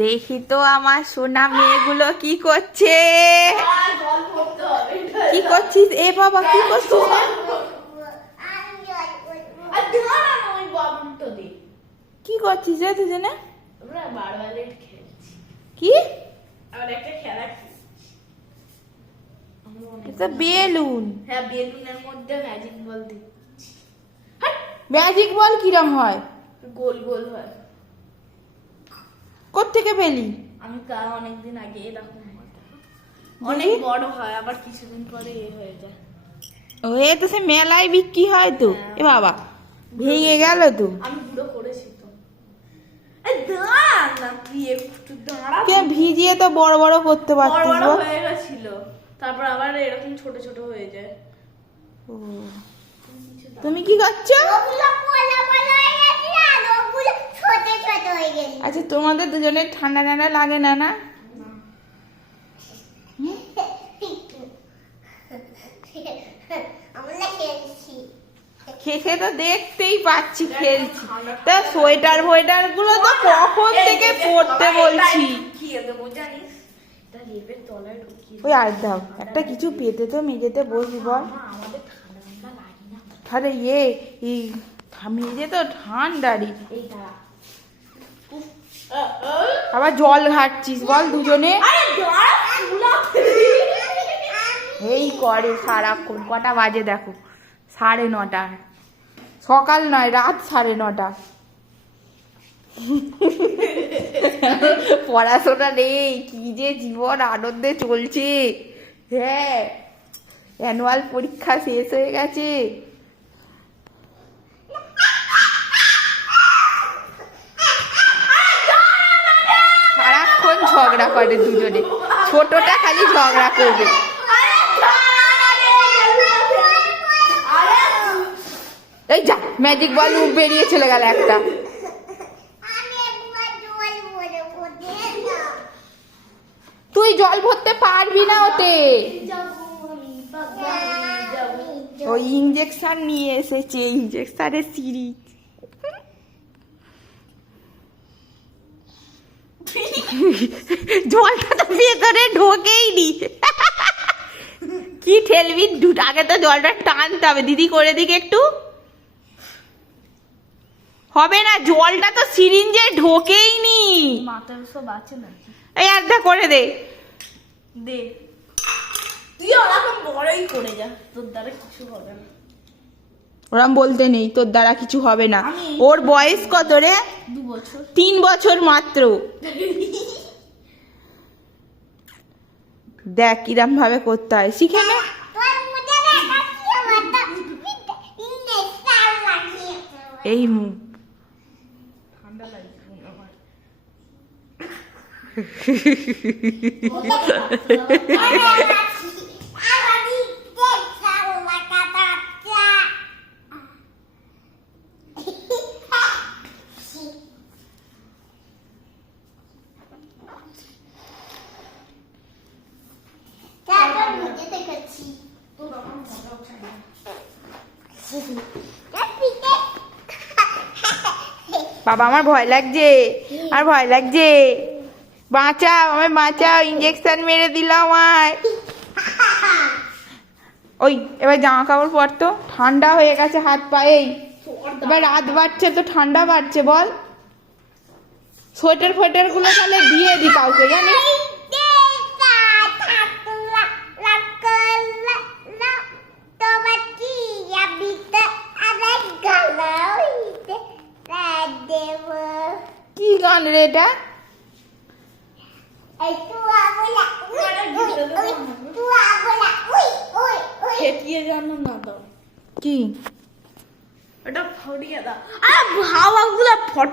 দেখি তো আমার সোনা মেয়েগুলো কি করছে। কি করছিস? এ বাবা কি করছিস? কি করছিস রে দুজনে? কি এটা? বেলুন? হ্যাঁ, বেলুনের মধ্যে ম্যাজিক বল দিচ্ছি। ম্যাজিক বল কিরম হয়? গোল গোল হয়। কোত্থেকে পেলি? আমি অনেকদিন আগে এরকম অনেক বড় হয়, আবার কিছুদিন পরে এ হয়ে যায়। ও এ তো সে মেলায় বিক্রি হয় তো। এ বাবা ভেঙে গেল তো। আমি পুরো করেছি তো। দাঁড়া না, তুই একটু দাঁড়া। কে ভিজিয়ে তো বড় বড় করতে বড় পারতিস। বড় হয়ে গেছিল, তারপর আবার এরকম ছোট ছোট হয়ে যায়। ও তুমি কি করছো? আচ্ছা তোমাদের দুজনের ঠান্ডা ঠান্ডা লাগে না? না খেতে তো দেখতেই পাচ্ছি খেলছি। তা সোয়েটার ফোয়েটার গুলো তো কখন থেকে পরতে বলছি। ওই আর দাও একটা কিছু পেতে তো মেঝেতে বসি বল। আরে এই মেঝে তো ঠান্ডারই। আবার জল ঘাটছিস বল দুজনে। এই করে সারাক্ষণ। কটা বাজে দেখো? 9:30। সকাল নয়, রাত 9:30। পড়াশোনা নেই, কি যে জীবন আনন্দে চলছে। হ্যাঁ, অ্যানুয়াল পরীক্ষা শেষ হয়ে গেছে। সারাক্ষণ ঝগড়া করে দুজনে। ছোটটা খালি ঝগড়া করবে। এই যা, ম্যাজিক বল বেরিয়ে চলে গেল একটা। তুই জল ভরতে পারবি না ওতে। ওই ইঞ্জেকশন নিয়ে এসেছে, ইঞ্জেকশনের সিরিজ। জলটা তো ভেতরে ঢোকেই নি। কি ঠেলবি? আগে তো জলটা টানতে হবে। দিদি করে দিকে একটু। হবে না, জলটা তো সিরিঞ্জে ঢোকেই নি। মাথার সব আছে নাকি? এই আধা করে দে। দে, তুই ওরকম বড়ই করে যা, তোর দ্বারা কিছু হবে না। ওরম বলতে নেই, তোর দ্বারা কিছু হবে না। ওর বয়স কত রে? 2 বছর। 3 বছর মাত্র। দেখ কিরম ভাবে করতে হয়, শিখে নে। এই ঠান্ডা লাগছে আমার। বাবা আমার ভয় লাগছে, আর ভয় লাগছে। বাঁচাও আমায়, বাঁচাও, ইঞ্জেকশন মেরে দিল আমায়। ওই এবার জামা কাপড় পরতো, ঠান্ডা হয়ে গেছে হাত পায়ে। এবার রাত বাড়ছে তো ঠান্ডা বাড়ছে বল। সোয়েটার ফোয়েটার গুলো তাহলে দিয়ে দি কাউকে, জানিস? কি গান রে এটা? ফেটিয়ে জানো না দাও কি এটা ফড়িয়ে দাও। আরে হাওয়াগুলো ফট